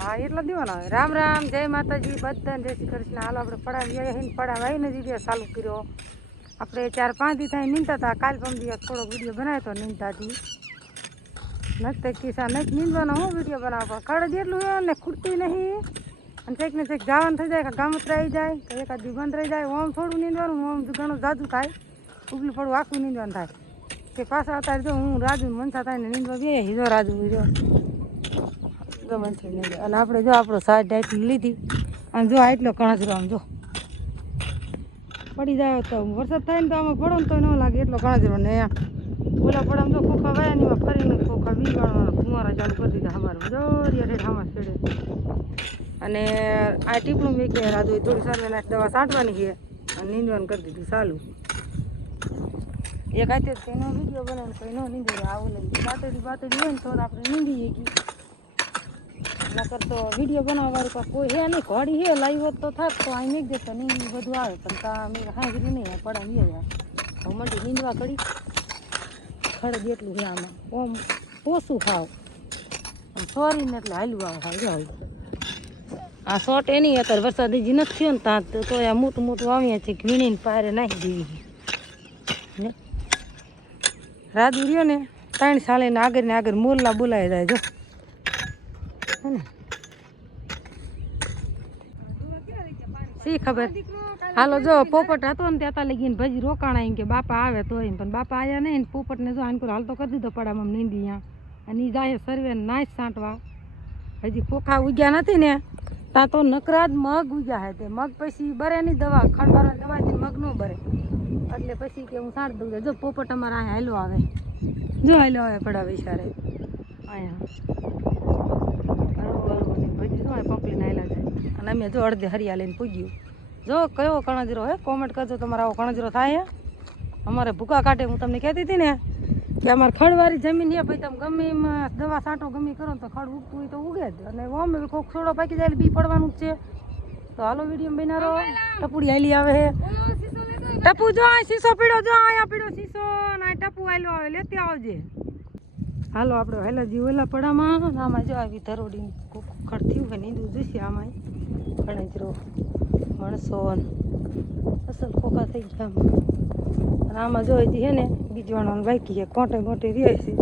હા એટલા દેવાના આવે. રામ રામ, જય માતાજી, બધાને જય શ્રી કૃષ્ણ. હાલો આપણે પડાવાઈને વિડીયો ચાલુ કર્યો. આપણે 4-5 દી થાય નીંદતા હતા. કાલ પમદી થોડોક વિડીયો બનાવ્યો હતો નીંદતાથી. નથી કિસ્સા નથી નીંદવાનો હું વિડીયો બનાવો પણ ખડ જેટલું હોય ને ખૂટતું નહીં. અને ચેક ને ચેક જવાનું થઈ જાય કે ગામત્ર આવી જાય કે એકાદ દી બંધ રહી જાય. ઓમ થોડું નીંદવાનું, ઓમ ઘણું જાજુ થાય. ઉગલું પડવું આખું નીંદવાનું થાય કે પાછા અત્યારે જો હું રાજુ મનસા થાય ને નીંદવા બે હીરો રાજુ હીરો અને આપણે જો આપણો સાઈડ આટલી લીધી અને જો આટલો કણજરો આમ જો પડી જાય તો વરસાદ થાય ને તો આમાં પડો ને તો ન લાગે એટલો કણજરો ને ઓલા પડામાં તો ખોખા વાયા ની ફરીને ખોખા વીજવાળવાના ફુવારા ચાલુ કરી દીધા અમારે દરિયા રેઠ આમાં છેડે. અને આ ટીપણું મેં કે રાજુ થોડી સારી દવા છાંટવાની છે અને નીંદવાનું કરી દીધું ચાલુ. એક આતે કંઈનો વિડીયો બનાવીને કંઈનો નીંદી આવું લઈ બાતડી હોય ને તો આપણે નીંદીએ કે નકર તો વિડીયો બનાવવાનું કોઈ હે નહીં. ઘોડી હે લાવી હોત તો થાત તો અહીં મેં જતો નીંદી બધું આવે પણ તા મેં હાજરી નહીં પડા વીએ જાય હવે મંડી નીંદવા કરી ખડ જેટલું છે આમાં ઓમ ઓછું ખાવ આમ સોરીને એટલે હાલ્યું આવે હાલ આ શોર્ટ એની અત્યારે વરસાદ હજી નથી થયો ને ત્યાં તો આ મોટું મોટું આવ્યા છે વીણીને પારે નાખી દેવી ને રાજુ રહ્યો ને 3 સાલે ને આગળ મોરલા બોલાય જાય જો હે ને શી ખબર. હાલો જો પોપટ હતો ને ત્યાં લગીને ભજી રોકાણા એમ કે બાપા આવે તો એમ પણ બાપા આવ્યા નહીં ને પોપટને જો આનકો હાલ તો કરી દીધો પડામાં નીંદી અહીંયા અને એ જાય સર્વે નાશ છાંટવા. હજી ખોખા ઉગ્યા નથી ને ત્યાં તો નકરાજ મગ ઉગ્યા હે તે મગ પછી બરે નહીં દવા ખડવાળા દવાથી મગ ન બરે એટલે પછી કે હું છાંટ દઉં. જો પોપટ અમારા અહીંયા હાલો આવે જો હાલો આવે પડા વિચારે અહીંયા ભજી જો પંપલીને હાલા જાય અને અમે જો અડધે હરિયા લઈને પૂગ્યું. જો કયો કણજરો હે કોમેન્ટ કરજો તમારે આવો કણજરો થાય હે અમારે ભૂકા કાઢે. હું તમને કહેતી હતી ને કે અમારે ખડવાળી જમીન છે ભાઈ તમે ગમે એમાં દવા છાંટો ગમે કરો ને તો ખડ ઉગતું હોય તો ઉગે જ અને ઓમ કોક છોડો પાકી જાય બી પડવાનું જ છે. તો હાલો વિડીયો બનારો ટપુડી હાલી આવે હે ટપુ જો શીશો પીડો જો અહીંયા પીડો શીશો ને ટપુ હાલો આવે લેતી આવજે. હાલો આપણે હેલાજી ઓલા પડામાં આમાં જો આવી ધરોડી ખડ થયું હોય નીંદવું જોઈશે આમાં કણજરો મણસો અસલ ખોખા થઈ ગયા અને આમાં જો હજી હે ને બીજવાણાનું બાકી છે કોંટે રહે છે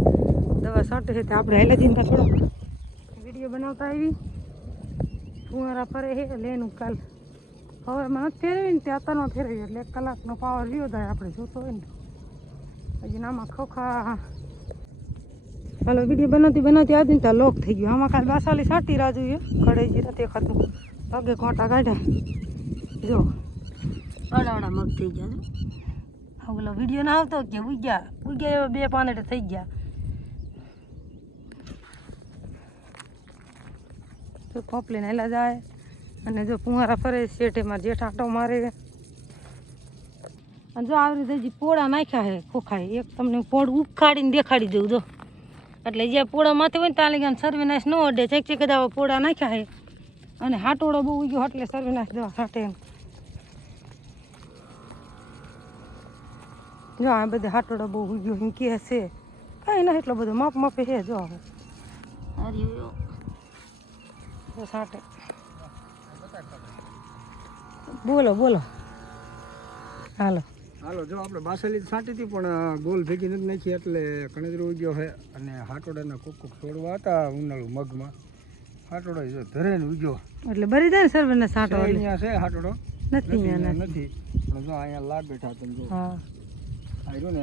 દવા છાંટે છે તો આપણે હેલાજીને થોડો વિડીયો બનાવતા આવી ફુવારા ફરે છે લેનું કાલ હવામાં નથી ફેરવી ને તે અત્યારનો ફેરવી એટલે 1 કલાકનો પાવર રહ્યો થાય આપણે જોતો હોય ને હજી આમાં ખોખા. હાલો વિડીયો બનાવતી આજે ત્યાં લોક થઈ ગયો આમાં ખાલી બાસાલી છાંટી રાજુ એ ખડેજી નથી ખાતું પગે કોંટા કાઢ્યા જો અડાવડા મગ થઈ ગયા. હા બોલો વિડીયો ના આવતો કે ઉગ્યા 2 પાંદડે થઈ ગયા. તો કોપલીને હેલા જાય અને જો ફુવારા ફરે શેઠેમાં જેઠાટો મારે અને જો આવી રીતે હજી પોળા નાખ્યા છે ખોખાએ એક તમને પોળ ઉખાડીને દેખાડી દઉં જો એટલે જે પોળા માથે હોય ને ત્યાં લગી સર્વેનાશ ન અડે ચેક દવા પોળા નાખ્યા છે અને હાટોડો બહુ ઉગ્યો એટલે સર્વેનાશ દવા છાંટે જો આ બધે હાટોડો બહુ ઉગ્યો એમ કે છે કાંઈ ના એટલો બધો માપે છે જો હવે છાંટે. બોલો હાલો જો આપણે બાસેલી છાંટી હતી પણ ગોલ ભેગી નથી નાખી એટલે કણજરો ઉગ્યો છે અને હાટોડાના કોક છોડવા હતા ઉનાળુ મગમાં હાટોડો જો ધરે ને ઉગ્યો એટલે ભરી જાય ને સર્વેને છાંટો અહીંયા છે હાટોડો નથી પણ જો અહીંયા લાગ બેઠા તમે જો હા આયરો ને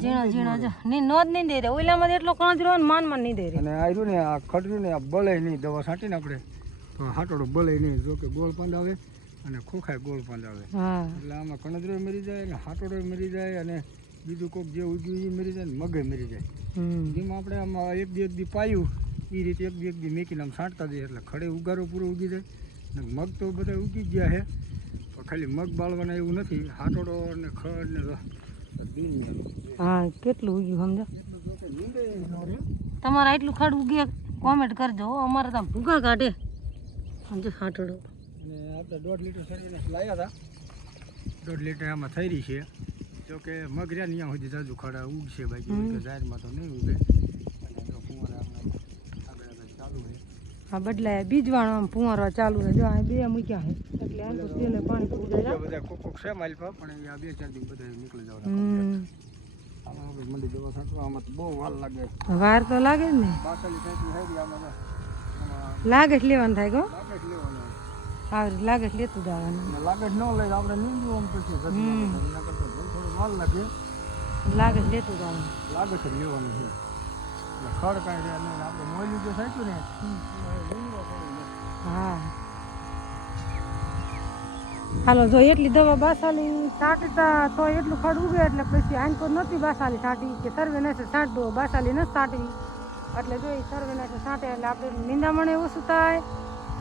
ઝીણા જો ની નોદ નહીં દે રે ઓઈલામાં એટલો કણજરો ને માનમાં નહીં દે રે અને આયરો ને આ ખડર્યું ને આ બળે નહીં દવા છાંટીને આપણે તો હાટોડો બળે નહીં જો કે ગોળ પાંદ આવે અને ખોખાય ગોળ પાંદ આવે એટલે આમાં કણજરો મરી જાય અને હાટોડો મરી જાય અને બીજું કોઈક જે ઉગ્યું એ મરી જાય ને મગે મરી જાય. જેમાં આપણે આમાં એક દી પાયું એ રીતે એક દી મેકીને આમ છાંટતા જઈએ એટલે ખડે ઉગારો પૂરો ઉગી જાય ને મગ તો બધા ઉગી ગયા છે તો ખાલી મગ બાળવાના એવું નથી હાટોડો ને ખડ ને હા કેટલું ઉગ્યું સમજો તમારે એટલું ખડ ઉગે કોમેન્ટ કરજો અમારે તો ભૂગા કાઢે સમજો હાટોડો. અને આપણે 1.5 લીટર સર્વેને લાવ્યા હતા 1.5 લીટર આમાં થઈ રહી છે જો કે મગ રહ્યા ત્યાં સુધી જાજુ ખડા ઉગશે બાકી જાહેરમાં તો નહીં ઉગે અને જો ફુવારા આગળ ચાલુ છે હા બદલાય બીજવાણો આમ ફુવારો ચાલુ છે જો આ બે મૂક્યા છે એટલે આમ તો તેલે પાણી પૂરી જાય બધા કોક છે માલ પર પણ આ 2-4 દિન બધા નીકળી જવાના આમાં હવે મંડી દવા છાંટવા આમાં તો બહુ વાર લાગે વાર તો લાગે જ ને પાછળની સાઈડ થઈ ગઈ આમાં લાગે જ લેવાનું થાય ગો લાગે જ લેવાનું આવી લાગે જ લેતું જવાનું લાગે જ ન લઈ આપણે નીંદવું આમ પછી એના કરતા થોડું વાર લાગે લાગે જ લેતું જવાનું લાગે છે લેવાનું છે એટલે ખડ કાંઈ રહે નહીં આપણે મોયલું જે સાચું ને હા હાલો જો એટલી દવા બાસાલી છાંટતા તો એટલું ખડ ઉગે એટલે પછી આંકો નથી બાસાલી છાંટી કે સર્વે નથી છાંટ દો બાસાલી નથી છાંટવી એટલે જો એ સર્વે નથી છાંટે એટલે આપણે નિંદામણે ઓછું થાય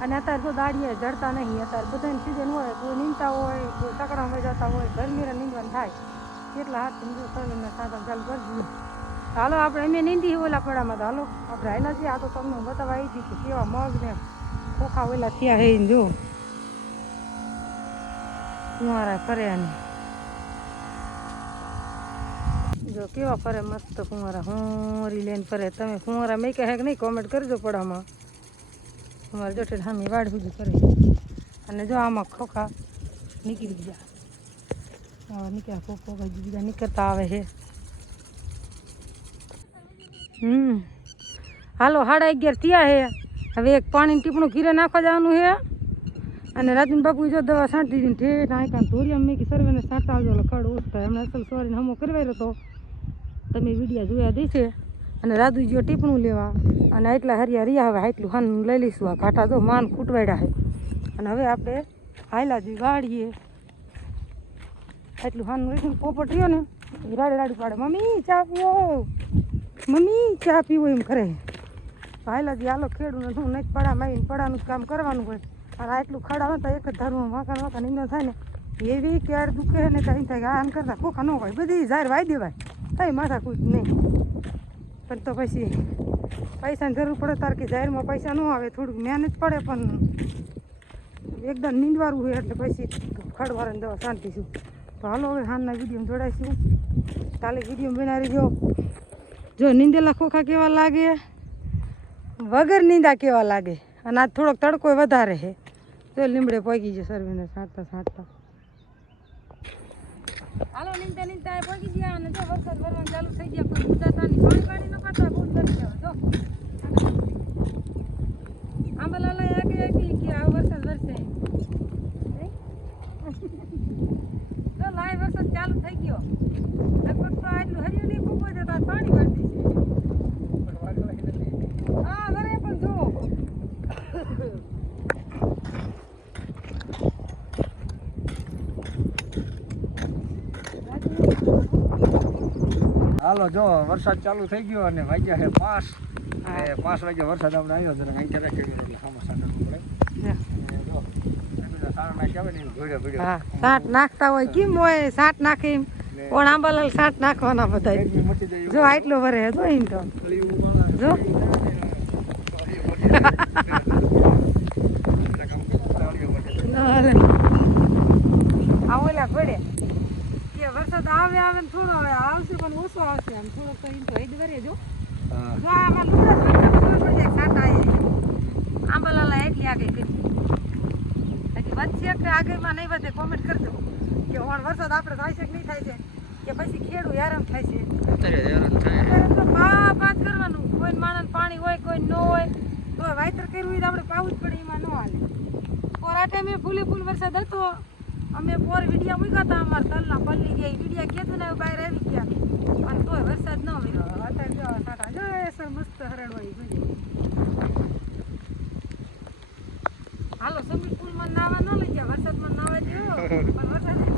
અને અત્યારે તો દાડીએ જડતા નહીં અત્યારે બધાની સિઝન હોય કોઈ નીંદતા હોય કોઈ તકડામાં જતા હોય ગરમીને નીંદવાનું થાય કેટલા હાથ જો સર્વેના છાંટવા ચાલુ કરજો હાલો આપણે એમ નીંદી ઓલા પડામાં તો હાલો આપણે હાલા છીએ આ તો તમને બતાવવા આવી હતી કે કેવા મગ ને ખોખા ઓલા થયા હે જો કુંવારા ફરે આને જો કેવા ફરે મસ્ત કુંવારા હોરી લઈને ફરે તમે કુંવારા મેં કહે કે નહીં કોમેન્ટ કરજો પડામાં અમારે જોઠે સામે વાડ સુધી ફરે અને જો આમાં ખોખા નીકળી ગયા નીકળ્યા ખોખો બીજા નીકળતા આવે છે હાલો 11:30 થયા છે હવે એક પાણીનું ટીપણું ઘીરે નાખવા જવાનું છે અને રાજન બાપુ જો દવા છાંટી દીધી ઠેઠ આંકા ધોરિયા મેં કે સર્વેને છાંટા આવજો એટલે ખડ ઓછો થાય હમણાં અસલ સોરીને હમો કરવાયો હતો તમે વિડીયો જોયા દેશે અને રાજુ જો ટીપણું લેવા અને એટલા હરિયા રહ્યા હવે આટલું હાન લઈ લઈશું આ ઘાટા જો માન ખૂટવાડ્યા છે અને હવે આપણે હાયલાજી વાળીએ એટલું હાન રહીશું પોપટ રહ્યો ને રાડી પાડે મમ્મી ચા પીવો મમ્મી ચા પીવો એમ કરે હાયલાજી હાલો ખેડૂને શું નહીં પડા મારીને પડાનું કામ કરવાનું હોય અને આટલું ખડા હતા એક જ ધારું વાંકા નીંદો થાય ને એવી ક્યારે દુખે ને કંઈ થાય આમ કરતા ખોખા ન હોય બધી ઝાર વાઈ દેવાય કંઈ માથા કૂટ નહીં પણ તો પછી પૈસાની જરૂર પડે તાર કે જાહેરમાં પૈસા ન આવે થોડુંક મહેનત પડે પણ એકદમ નીંદવારું હોય એટલે પછી ખડવાળાની દવા શાંતિશું તો હાલો હવે હાલના વિડીયો જોડાઈશું કાલે વિડીયો બનાવી જો નીંદેલા ખોખા કેવા લાગે વગર નીંદા કેવા લાગે અને આ થોડોક તડકો વધારે છે તો લીમડે પગી છે સર્વેને છાંટતા હાલો નીંદતા નીંદતા પગી ગયા અને જો વરસાદ વરવાનું ચાલુ થઈ ગયા કોઈ મુદાતાની પાણી ન પાતા બહુ કરી જાવ જો આંબલાલા આગે આપી કે આ વરસાદ વરસે તો લાય વરસાદ ચાલુ થઈ ગયો લગભગ તો આટલું હરિયું નહીં ખૂબ જતા પાણી ભરતી છે હા વરે પણ જો હાલો જો વરસાદ ચાલુ થઈ ગયો અને વાગ્યા છે 5 અને 5 વાગે વરસાદ આપણે આવ્યો જરા અહીં ક્યારે કર્યો એટલે સામો સાંકળવું પડે અને જો બધા સારા કહેવાય ને ભીડ્યો ભીડ્યો હા સાટ નાખતા હોય કેમ હોય સાટ નાખે એમ કોણ આંબાલાલ સાટ નાખવાના બધા જો આટલો વરે હતો એમ તો જો આ ઓલા પડે કે વરસાદ આવે ને થોડો આવે આવશે પણ ઓછો આવશે આમ થોડોક તો એમ તો હેડ વરે જો આમાં લુગડા ખબર પડી જાય સાટા આંબાલાલા એટલી આગળ કરી હજી વધશે કે આગળમાં નહીં વધે કોમેન્ટ કરજો કે ઓણ વરસાદ આપણે થાય છે કે નહીં થાય છે કે પછી ખેડૂત હેરાન થાય છે અત્યારે તો પાંચ કરવાનું કોઈ માણસ પાણી હોય કોઈ ન હોય તો વાયતર કર્યું હોય તો આપણે પાવું જ પડે એમાં ન હાલે પોર આ ટાઈમે ફૂલે ફૂલ વરસાદ હતો અમે પોર વિડીયા મૂક્યા હતા અમારા તલના પલ્લી ગયા વિડીયા કીધું ને બહાર આવી ગયા પણ તોય વરસાદ ન મળ્યો અત્યારે જો સાટા જો સર મસ્ત હરડવાળી જોઈએ હાલો સ્વિમિંગ પુલમાં નાવા ન લઈ ગયા વરસાદમાં નાવા જેવો પણ વરસાદ નહીં